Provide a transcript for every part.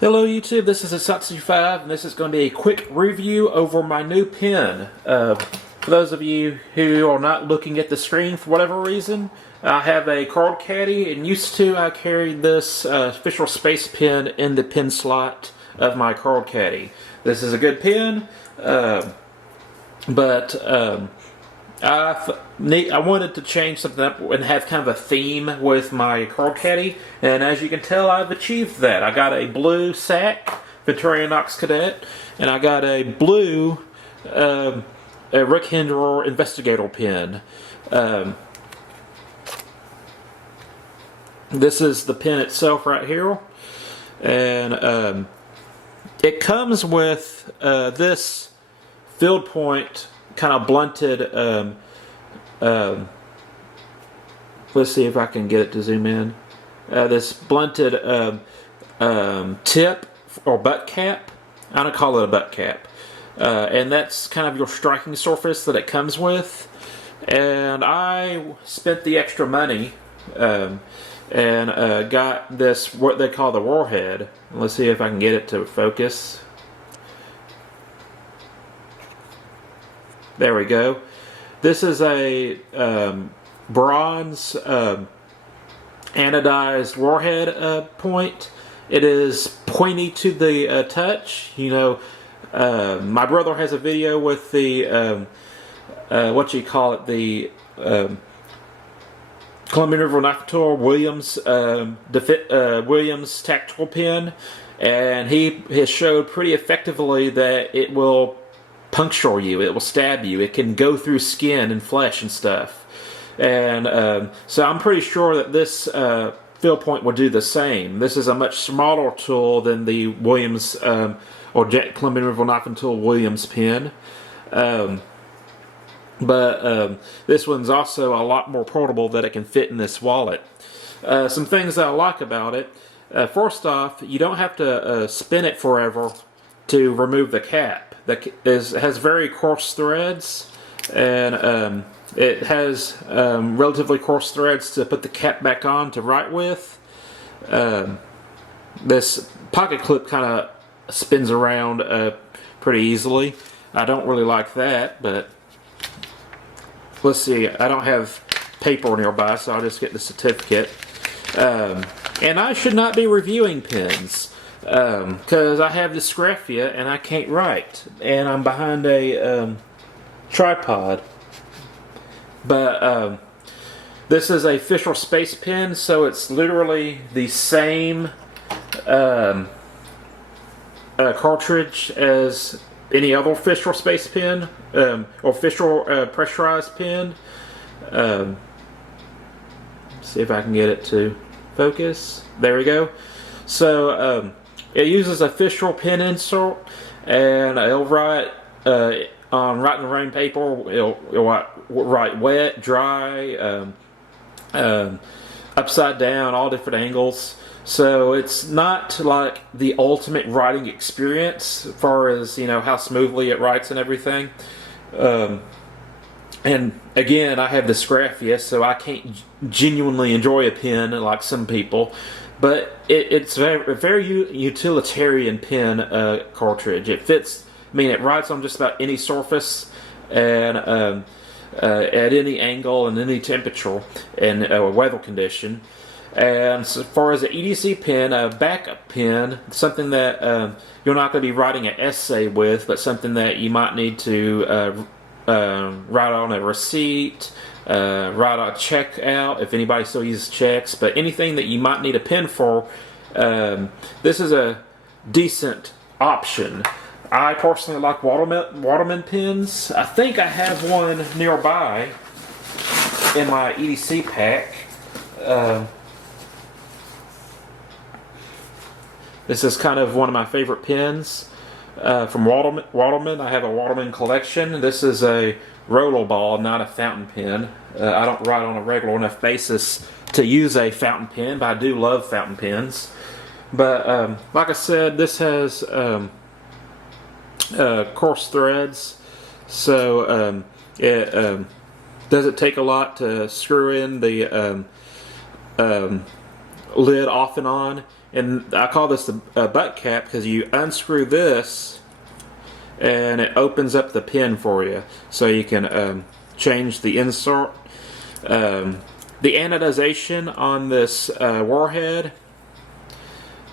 Hello YouTube, this is Asatsu5 and this is going to be a quick review over my new pen. For those of you who are not looking at the screen for whatever reason, I have a card caddy, and used to I carried this official space pen in the pen slot of my card caddy. This is a good pen, but I wanted to change something up and have kind of a theme with my card caddy, and as you can tell, I've achieved that. I got a blue sack Victorinox Cadet, and I got a blue a Rick Hinderer investigator pen. This is the pen itself right here, and it comes with this field point kind of blunted, let's see if I can get it to zoom in, this blunted tip or butt cap. I don't call it a butt cap, and that's kind of your striking surface that it comes with. And I spent the extra money and got this, what they call the warhead. Let's see if I can get it to focus. There we go. This is a bronze anodized warhead point. It is pointy to the touch. You know, my brother has a video with the what you call it, the Columbia River Knife Tool Williams Williams tactical pen, and he has showed pretty effectively that it will puncture you, it will stab you, it can go through skin and flesh and stuff. And so I'm pretty sure that this field point will do the same. This is a much smaller tool than the Williams or Columbia River Knife and Tool Williams pen. But this one's also a lot more portable, that it can fit in this wallet. Some things that I like about it. First off, you don't have to spin it forever to remove the cap. It has very coarse threads, and it has relatively coarse threads to put the cap back on to write with. This pocket clip kind of spins around pretty easily. I don't really like that, but let's see. I don't have paper nearby, so I'll just get the certificate. And I should not be reviewing pens, because I have dysgraphia and I can't write, and I'm behind a tripod. But this is a official space pen, so it's literally the same cartridge as any other official space pen, or official pressurized pen. See if I can get it to focus. There we go. So it uses official pen insert, and it'll write on writing rain paper. It'll write wet, dry, upside down, all different angles. So it's not like the ultimate writing experience as far as, you know, how smoothly it writes and everything. And again, I have dysgraphia, so I can't genuinely enjoy a pen like some people. But it's a very utilitarian pen cartridge. It fits. I mean, it writes on just about any surface, and at any angle and any temperature and weather condition. And so as far as an EDC pen, a backup pen, something that you're not going to be writing an essay with, but something that you might need to write on a receipt, write a check out if anybody still uses checks, but anything that you might need a pen for, this is a decent option. I personally like Waterman pens. I think I have one nearby in my EDC pack. This is kind of one of my favorite pens from Waterman. I have a Waterman collection. This is a rollerball, not a fountain pen. I don't write on a regular enough basis to use a fountain pen, but I do love fountain pens. But like I said, this has coarse threads, so it doesn't take a lot to screw in the lid off and on, and I call this the butt cap because you unscrew this and it opens up the pin for you, so you can change the insert. The anodization on this warhead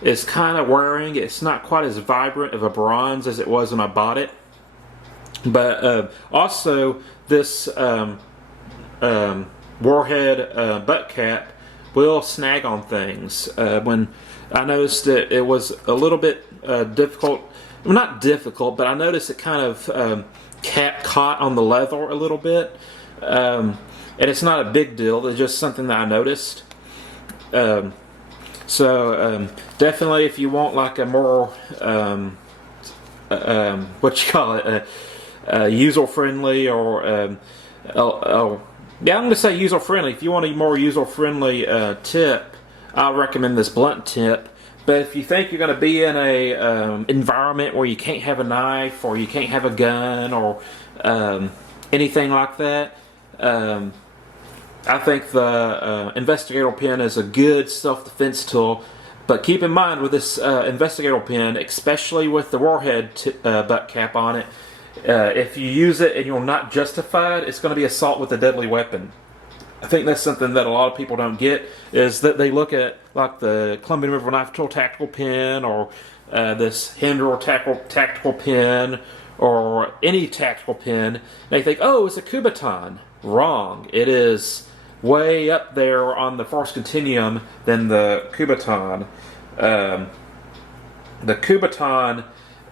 is kind of wearing. It's not quite as vibrant of a bronze as it was when I bought it. But also this warhead butt cap will snag on things. When I noticed that it was a little bit difficult, well, not difficult, but I noticed it kind of caught on the leather a little bit. And it's not a big deal, it's just something that I noticed. So definitely, if you want like a more what you call it, user-friendly, or yeah, I'm going to say user-friendly. If you want a more user-friendly tip, I'll recommend this blunt tip. But if you think you're going to be in a environment where you can't have a knife, or you can't have a gun, or anything like that, I think the investigator pen is a good self-defense tool. But keep in mind with this investigator pen, especially with the warhead butt cap on it, if you use it and you're not justified, it's going to be assault with a deadly weapon. I think that's something that a lot of people don't get, is that they look at like the Colombian River Knife Tool tactical pen, or this Hinderer tactical pen, or any tactical pen, and they think, oh, it's a Kubotan. Wrong. It is way up there on the force continuum than the Kubotan. The Kubotan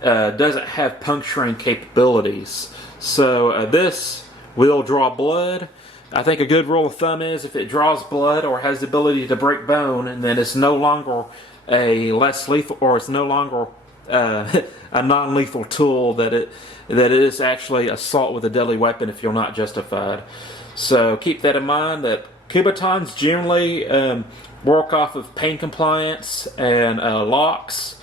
doesn't have puncturing capabilities, so this will draw blood. I think a good rule of thumb is if it draws blood or has the ability to break bone, and then it's no longer a less lethal, or it's no longer a non-lethal tool, that it is actually assault with a deadly weapon if you're not justified. So keep that in mind, that Kubotans generally work off of pain compliance and locks.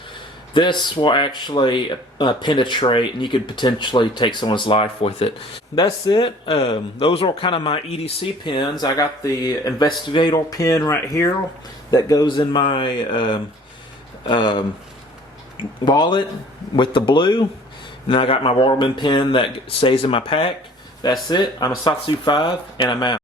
This will actually penetrate, and you could potentially take someone's life with it. That's it. Those are kind of my EDC pins. I got the investigator pin right here that goes in my wallet with the blue. And I got my Waterman pin that stays in my pack. That's it. I'm a Satsu 5, and I'm out.